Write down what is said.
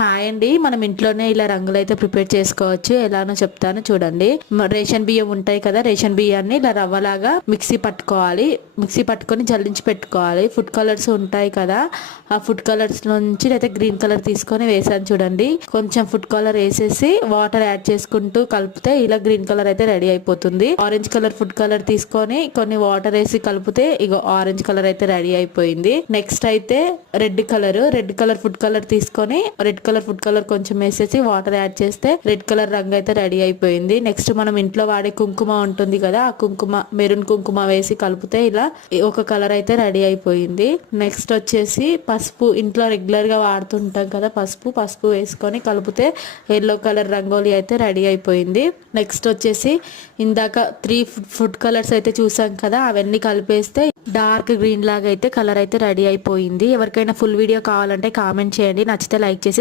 Hi అండి, మనం ఇంట్లోనే ఇలా రంగులు అయితే ప్రిపేర్ చేసుకోవచ్చు. ఎలానో చెప్తాను చూడండి. రేషన్ బియ్యం ఉంటాయి కదా, రేషన్ బియ్యాన్ని ఇలా రవ్వలాగా మిక్సీ పట్టుకోవాలి. మిక్సీ పట్టుకొని జల్లించి పెట్టుకోవాలి. ఫుడ్ కలర్స్ ఉంటాయి కదా, ఆ ఫుడ్ కలర్స్ నుంచి అయితే గ్రీన్ కలర్ తీసుకొని వేసాను చూడండి. కొంచెం ఫుడ్ కలర్ వేసేసి వాటర్ యాడ్ చేసుకుంటూ కలిపితే ఇలా గ్రీన్ కలర్ అయితే రెడీ అయిపోతుంది. ఆరెంజ్ కలర్ ఫుడ్ కలర్ తీసుకొని కొన్ని వాటర్ వేసి కలిపితే ఇగో ఆరెంజ్ కలర్ అయితే రెడీ అయిపోయింది. నెక్స్ట్ అయితే రెడ్ కలర్ ఫుడ్ కలర్ తీసుకొని రెడ్ కలర్ ఫుడ్ కలర్ కొంచెం వేసేసి వాటర్ యాడ్ చేస్తే రెడ్ కలర్ రంగు అయితే రెడీ అయిపోయింది. నెక్స్ట్ మనం ఇంట్లో వాడే కుంకుమ ఉంటుంది కదా, ఆ కుంకుమ మెరూన్ కుంకుమ వేసి కలిపితే ఇలా ఒక కలర్ అయితే రెడీ అయిపోయింది. నెక్స్ట్ వచ్చేసి పసుపు, ఇంట్లో రెగ్యులర్ గా వాడుతుంటాం కదా పసుపు వేసుకొని కలిపితే ఎల్లో కలర్ రంగోలీ అయితే రెడీ అయిపోయింది. నెక్స్ట్ వచ్చేసి ఇందాక 3 ఫుడ్ కలర్స్ అయితే చూసాం కదా, అవన్నీ కలిపేస్తే డార్క్ గ్రీన్ లాగా అయితే కలర్ అయితే రెడీ అయిపోయింది. ఎవరికైనా ఫుల్ వీడియో కావాలంటే కామెంట్ చేయండి, నచ్చితే లైక్ చేసి